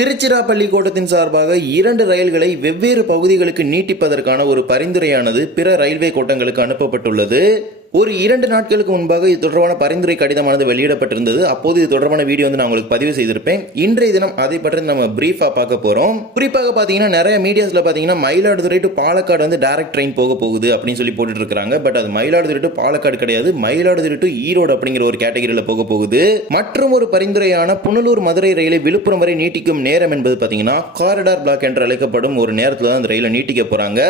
திருச்சிராப்பள்ளி கோட்டத்தின் சார்பாக இரண்டு ரயில்களை வெவ்வேறு பகுதிகளுக்கு நீட்டிப்பதற்கான ஒரு பரிந்துரையானது பிற ரயில்வே கோட்டங்களுக்கு அனுப்பப்பட்டுள்ளது. ஒரு இரண்டு நாட்களுக்கு முன்பாக இது தொடர்பான பரிந்துரை கடிதமானது வெளியிடப்பட்டிருந்தது. அப்போது இது தொடர்பான வீடியோ வந்து நான் உங்களுக்கு பதிவு செய்திருப்பேன். இன்றைய தினம் அதை பற்றி நம்ம பிரீஃபா பார்க்க போறோம். குறிப்பாக பார்த்தீங்கன்னா நிறைய மீடியாஸ்ல பார்த்தீங்கன்னா மயிலாடுதுறை டு பாலக்காடு வந்து டைரக்ட் ட்ரெயின் போக போகுது அப்படின்னு சொல்லி போட்டுட்டு இருக்காங்க பட் அது மயிலாடுதுறை டு பாலக்காடு கிடையாது. மயிலாடுதுறை டு ஈரோடு அப்படிங்கிற ஒரு கேட்டகரியில் போக போகுது. மற்றும் ஒரு பரிந்துரையான புனலூர் மதுரை ரயிலை விழுப்புரம் வரை நீட்டிக்கும் நேரம் என்பது பார்த்தீங்கன்னா காரிடார் பிளாக் என்று அழைக்கப்படும் ஒரு நேரத்தில் தான் அந்த ரயிலை நீட்டிக்க போறாங்க.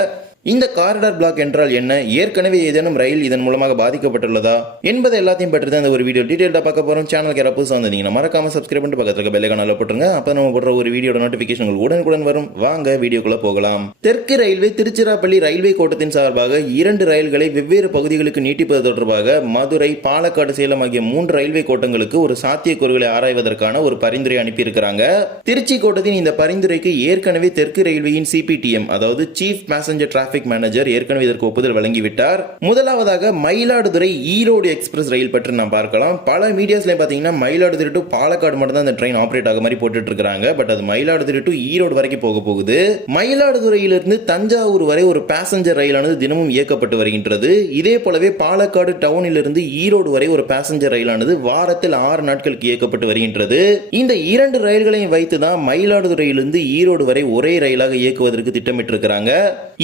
இந்த காரிடார் பிளாக் என்றால் என்ன? ஏற்கனவே ஏதேனும் ரயில் இதன் மூலமாக பாதிக்கப்பட்டுள்ளதா? என்பது எல்லாத்தையும் பற்றி தான் இந்த ஒரு வீடியோ டீடைல்டாக பார்க்க போறோம். சேனலுக்கு யாராவது புதுசாக வந்தீங்கன்னா மறக்காம சப்ஸ்கிரைப் பண்ணிட்டு பக்கத்தில் இருக்க பெல்லை போட்டுருங்க. அப்போ நம்ம போடுற ஒரு வீடியோட நோட்டிஃபிகேஷன் உடனுக்குடன் வரும். வாங்க வீடியோக்குள்ள போகலாம். தெற்கு ரயில்வே திருச்சிராப்பள்ளி ரயில்வே கோட்டத்தின் சார்பாக இரண்டு ரயில்களை வெவ்வேறு பகுதிகளுக்கு நீட்டிப்பது தொடர்பாக மதுரை பாலக்காடு சேலம் ஆகிய மூன்று ரயில்வே கோட்டங்களுக்கு ஒரு சாத்தியக்கூறுகளை ஆராய்வதற்கான ஒரு பரிந்துரை அனுப்பியிருக்கிறாங்க. திருச்சி கோட்டத்தின் இந்த பரிந்துரைக்கு ஏற்கனவே தெற்கு ரயில்வேயின் சிபிடிஎம் அதாவது chief passenger traffic traffic manager ஏற்கனவே இதற்கு ஒப்புதல் வழங்கிவிட்டார். முதலாவதாக மயிலாடுதுறை ஈரோடு எக்ஸ்பிரஸ் ரயில் பற்றி நாம் பார்க்கலாம். பல மீடியாஸ்ல பாத்தீங்கன்னா மயிலாடுதுறை டு பாலக்காடு மட்டும் தான் அந்த ட்ரெயின் ஆப்ரேட் ஆக மாதிரி போட்டுட்டு இருக்காங்க பட் அது மயிலாடுதுறை டு ஈரோடு வரைக்கும் போக போகுது. மயிலாடுதுறையிலிருந்து தஞ்சாவூர் வரை ஒரு பேசஞ்சர் ரயிலானது தினமும் இயக்கப்பட்டு வருகின்றது. இதே போலவே பாலக்காடு டவுனிலிருந்து ஈரோடு வரை ஒரு பேசஞ்சர் ரயிலானது வாரத்தில் ஆறு நாட்களுக்கு இயக்கப்பட்டு வருகின்றது. இந்த இரண்டு ரயில்களையும் வைத்து தான் மயிலாடுதுறையிலிருந்து ஈரோடு வரை ஒரே ரயிலாக இயக்குவதற்கு திட்டமிட்டிருக்கிறாங்க.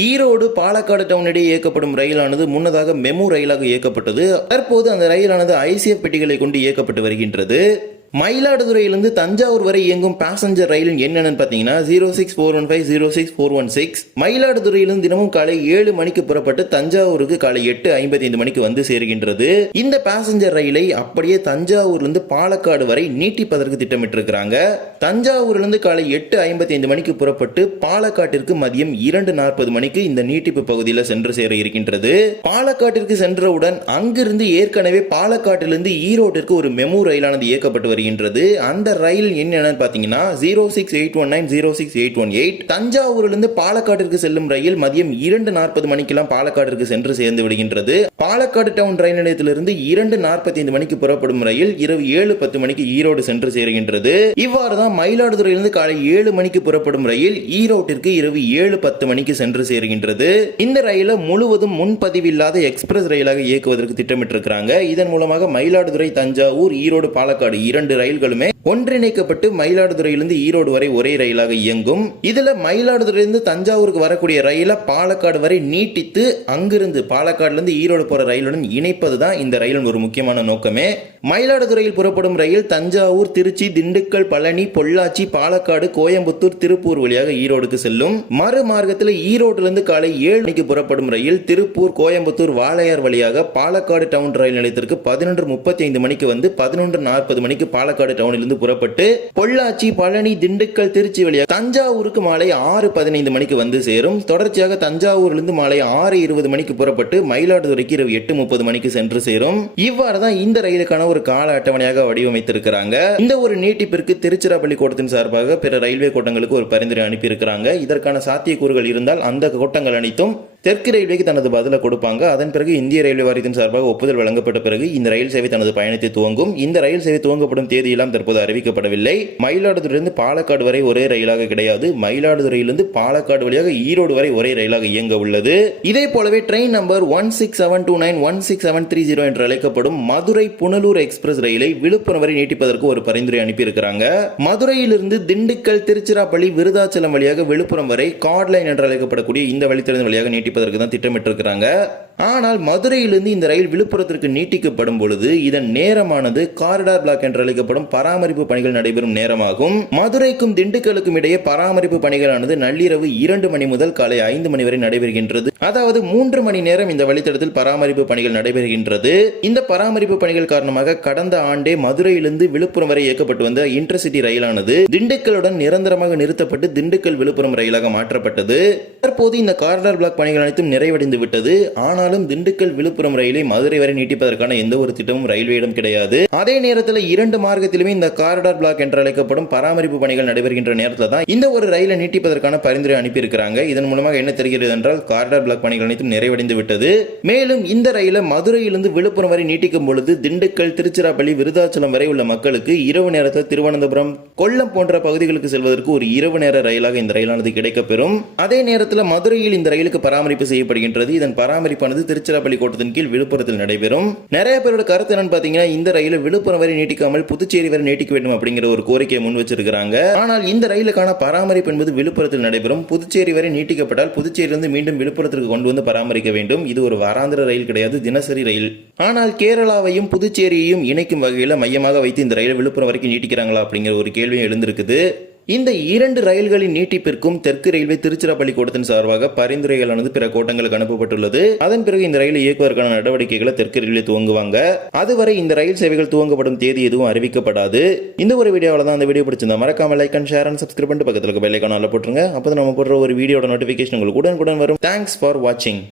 ஈரோடு பாலக்காடு டவுன் இடையே இயக்கப்படும் ரயிலானது முன்னதாக மெமு ரயிலாக இயக்கப்பட்டது. தற்போது அந்த ரயிலானது ஐசிஎஃப் பெட்டிகளை கொண்டு இயக்கப்பட்டு வருகின்றது. மயிலாடுதுறையிலிருந்து தஞ்சாவூர் வரை இயங்கும் பேசஞ்சர் ரயில் என்னென்னு பார்த்தீங்கன்னா zero six four one five zero six four one six மயிலாடுதுறையிலிருந்து தினமும் காலை ஏழு மணிக்கு புறப்பட்டு தஞ்சாவூருக்கு காலை எட்டு ஐம்பத்தி ஐந்து மணிக்கு வந்து சேர்கின்றது. இந்த பேசஞ்சர் ரயிலை அப்படியே தஞ்சாவூர்லேருந்து பாலக்காடு வரை நீட்டிப்பதற்கு திட்டமிட்டிருக்கிறாங்க. தஞ்சாவூர்லேருந்து காலை எட்டு ஐம்பத்தி ஐந்து மணிக்கு புறப்பட்டு பாலக்காட்டிற்கு மதியம் இரண்டு நாற்பது மணிக்கு இந்த நீட்டிப்பு பகுதியில் சென்று சேர இருக்கின்றது. பாலக்காட்டிற்கு சென்றவுடன் அங்கிருந்து ஏற்கனவே பாலக்காட்டிலிருந்து ஈரோட்டிற்கு ஒரு மெமு ரயிலானது இயக்கப்பட்டு வருகின்றது. அந்த ரயில் என்னென்னு பார்த்தீங்கன்னா zero six eight one nine zero six eight one eight தஞ்சாவூரிலிருந்து பாலக்காட்டிற்கு செல்லும் ரயில் மதியம் இரண்டு நாற்பது மணிக்கெல்லாம் பாலக்காட்டிற்கு சென்று சேர்ந்து விடுகின்றது. பாலக்காடு டவுன் ரயில் நிலையத்திலிருந்து இரண்டு நாற்பத்தி ஐந்து மணிக்கு புறப்படும் ரயில் இரவு ஏழு பத்து மணிக்கு ஈரோடு சென்று சேருகின்றது. இவ்வாறு தான் மயிலாடுதுறையிலிருந்து காலை ஏழு மணிக்கு புறப்படும் ரயில் ஈரோட்டிற்கு இரவு ஏழு பத்து மணிக்கு சென்று சேருகின்றது. இந்த ரயிலை முழுவதும் முன்பதிவில்லாத எக்ஸ்பிரஸ் ரயிலாக இயக்குவதற்கு திட்டமிட்டிருக்கிறாங்க. இதன் மூலமாக மயிலாடுதுறை தஞ்சாவூர் ஈரோடு பாலக்காடு இரண்டு ரயில்களுமே ஒன்றிணைக்கப்பட்டு மயிலாடுதுறையிலிருந்து ஈரோடு வரை ஒரே ரயிலாக இயங்கும். இதில் மயிலாடுதுறையிலிருந்து தஞ்சாவூருக்கு வரக்கூடிய ரயிலை பாலக்காடு வரை நீட்டித்து அங்கிருந்து பாலக்காடுலேருந்து ஈரோடு போகிற ரயிலுடன் இணைப்பது தான் இந்த ரயிலின் ஒரு முக்கியமான நோக்கமே. மயிலாடுதுறையில் புறப்படும் ரயில் தஞ்சாவூர் திருச்சி திண்டுக்கல் பழனி பொள்ளாச்சி பாலக்காடு கோயம்புத்தூர் திருப்பூர் வழியாக ஈரோடுக்கு செல்லும். மறு மார்க்கத்தில் ஈரோட்டிலிருந்து காலை ஏழு மணிக்கு புறப்படும் ரயில் திருப்பூர் கோயம்புத்தூர் வாளையார் வழியாக பாலக்காடு டவுன் ரயில் நிலையத்திற்கு பதினொன்று முப்பத்தி ஐந்து மணிக்கு வந்து பதினொன்று நாற்பது மணிக்கு பாலக்காடு டவுனிலிருந்து புறப்பட்டு பொள்ளாச்சி பழனி திண்டுக்கல் திருச்சி வழியாக தஞ்சாவூருக்கு மாலை ஆறு பதினைந்து மணிக்கு வந்து சேரும். தொடர்ச்சியாக தஞ்சாவூர்லேருந்து மாலை ஆறு இருபது மணிக்கு புறப்பட்டு மயிலாடுதுறைக்கு இரவு எட்டு முப்பது மணிக்கு சென்று சேரும். இவ்வாறு தான் இந்த ரயிலுக்கான ஒரு கால அட்டவணையாக வடிவமைத்திருக்கிறாங்க. இந்த ஒரு நீட்டிப்பிற்கு திருச்சிராப்பள்ளி கோட்டத்தின் சார்பாக பிற ரயில்வே கோட்டங்களுக்கு ஒரு பரிந்துரை அனுப்பியிருக்கிறாங்க. இதற்கான சாத்தியக்கூறுகள் இருந்தால் அந்த கோட்டங்கள் அனைத்தும் தெற்கு ரயில்வேக்கு தனது பதிலை கொடுப்பாங்க. அதன் பிறகு இந்திய ரயில்வே வாரியத்தின் சார்பாக ஒப்புதல் வழங்கப்பட்ட பிறகு இந்த ரயில் சேவை தனது பயணத்தை துவங்கும். இந்த ரயில் சேவை துவங்கப்படும் தேதியெல்லாம் தற்போது அறிவிக்கப்படவில்லை. மயிலாடுதுறையிலிருந்து பாலக்காடு வரை ஒரே ரயிலாக கிடையாது. மயிலாடுதுறையிலிருந்து பாலக்காடு வழியாக ஈரோடு வரை ஒரே ரயிலாக இயங்க உள்ளது. இதே போலவே train number one six seven two nine one six seven three zero என்று அழைக்கப்படும் மதுரை புனலூர் எக்ஸ்பிரஸ் ரயிலை விழுப்புரம் வரை நீட்டிப்பதற்கு ஒரு பரிந்துரை அனுப்பியிருக்கிறாங்க. மதுரையிலிருந்து திண்டுக்கல் திருச்சிராப்பள்ளி விருதாச்சலம் வழியாக விழுப்புரம் வரை கார்ட் லைன் என்று அழைக்கப்படக்கூடிய இந்த வழித்திறன் வழியாக வைப்பதற்கு தான் திட்டமிட்டிருக்கிறாங்க. ஆனால் மதுரையிலிருந்து இந்த ரயில் விழுப்புரத்திற்கு நீட்டிக்கப்படும் பொழுது இதன் நேரமானது காரிடார் பிளாக் என்று அழைக்கப்படும் பராமரிப்பு பணிகள் நடைபெறும் நேரமாகும். மதுரைக்கும் திண்டுக்கலுக்கும் இடையே பராமரிப்பு பணிகளானது நள்ளிரவு இரண்டு மணி முதல் காலை ஐந்து மணி வரை நடைபெறுகின்றது. அதாவது மூன்று மணி நேரம் இந்த வழித்தடத்தில் பராமரிப்பு பணிகள் நடைபெறுகின்றது. இந்த பராமரிப்பு பணிகள் காரணமாக கடந்த ஆண்டே மதுரையிலிருந்து விழுப்புரம் வரை இயக்கப்பட்டு வந்த இன்டர்சிட்டி ரயிலானது திண்டுக்கலுடன் நிரந்தரமாக நிறுத்தப்பட்டு திண்டுக்கல் விழுப்புரம் ரயிலாக மாற்றப்பட்டது. தற்போது இந்த காரிடார் பிளாக் பணிகள் அனைத்தும் நிறைவடைந்து விட்டது. ஆனாலும் திண்டுக்கல் விழுப்புரம் ரயிலை மதுரை வரை நீட்டிப்பதற்கான எந்த ஒரு திட்டமும் ரயில்வேயிடம் கிடையாது. அதே நேரத்தில் இரண்டு மார்க்கத்திலுமே இந்த காரிடார் பிளாக் என்று அழைக்கப்படும் பராமரிப்பு பணிகள் நடைபெறுகின்ற நேரத்தில் தான் இந்த ஒரு ரயிலை நீட்டிப்பதற்கான பரிந்துரை அனுப்பியிருக்கிறாங்க. இதன் மூலமாக என்ன தெரிகிறது என்றால் காரிடார் பிளாக் பணிகள் அனைத்தும் நிறைவடைந்து விட்டது. மேலும் இந்த ரயிலை மதுரையிலிருந்து விழுப்புரம் வரை நீட்டிக்கும் பொழுது திண்டுக்கல் திருச்சிராப்பள்ளி விருதாச்சலம் வரை உள்ள மக்களுக்கு இரவு நேரத்தில் திருவனந்தபுரம் கொல்லம் போன்ற பகுதிகளுக்கு செல்வதற்கு ஒரு இரவு நேர ரயிலாக இந்த ரயிலானது கிடைக்கப்பெறும். அதே நேரத்தில் மதுரையில் இந்த ரயிலுக்கு பராமரி பராமரிப்பு செய்யப்படுகின்றது. இதன் பராமரிப்பானது திருச்சிராப்பள்ளி கோட்டத்தின் கீழ் விழுப்புரத்தில் நடைபெறும். நிறைய பேரோட கருத்து என்னன்னு பாத்தீங்கன்னா இந்த ரயில் விழுப்புரம் வரை நீட்டிக்காமல் புதுச்சேரி வரை நீட்டிக்க வேண்டும் அப்படிங்கிற ஒரு கோரிக்கையை முன் வச்சிருக்காங்க ஆனால் இந்த ரயிலுக்கான பராமரிப்பு என்பது விழுப்புரத்தில் நடைபெறும். புதுச்சேரி வரை நீட்டிக்கப்பட்டால் புதுச்சேரியிலிருந்து மீண்டும் விழுப்புரத்திற்கு கொண்டு வந்து பராமரிக்க வேண்டும். இது ஒரு வாராந்திர ரயில் கிடையாது தினசரி ரயில். ஆனால் கேரளாவையும் புதுச்சேரியையும் இணைக்கும் வகையில் மையமாக வைத்து இந்த ரயில் விழுப்புரம் வரைக்கும் நீட்டிக்கிறாங்களா அப்படிங்கிற ஒரு கேள்வியும் எழுந்திருக்குது. இந்த இரண்டு ரயில்களின் நீட்டிப்பிற்கும் தெற்கு ரயில்வே திருச்சிராப்பள்ளிக்கூடத்தின் சார்பாக பரிந்துரைகளானது பிற கோட்டங்களுக்கு அனுப்பப்பட்டுள்ளது. அதன் பிறகு இந்த ரயிலை இயக்குவதற்கான நடவடிக்கைகளை தெற்கு ரயில்வே துவங்குவாங்க. அதுவரை இந்த ரயில் சேவைகள் துவங்கப்படும் தேதி எதுவும் அறிவிக்கப்படாது. இந்த ஒரு வீடியோவில் தான் அந்த வீடியோ பிடிச்சிருந்தா மறக்காம like and share and subscribe பண்ணிட்டு பக்கத்தில் இருக்க பெல் ஐக்கான போட்டுருங்க. அப்போ நம்ம போடுற ஒரு வீடியோட நோட்டிஃபிகேஷன் உங்களுக்கு உடனுக்குடன் வரும். தேங்க்ஸ் ஃபார் வாட்சிங்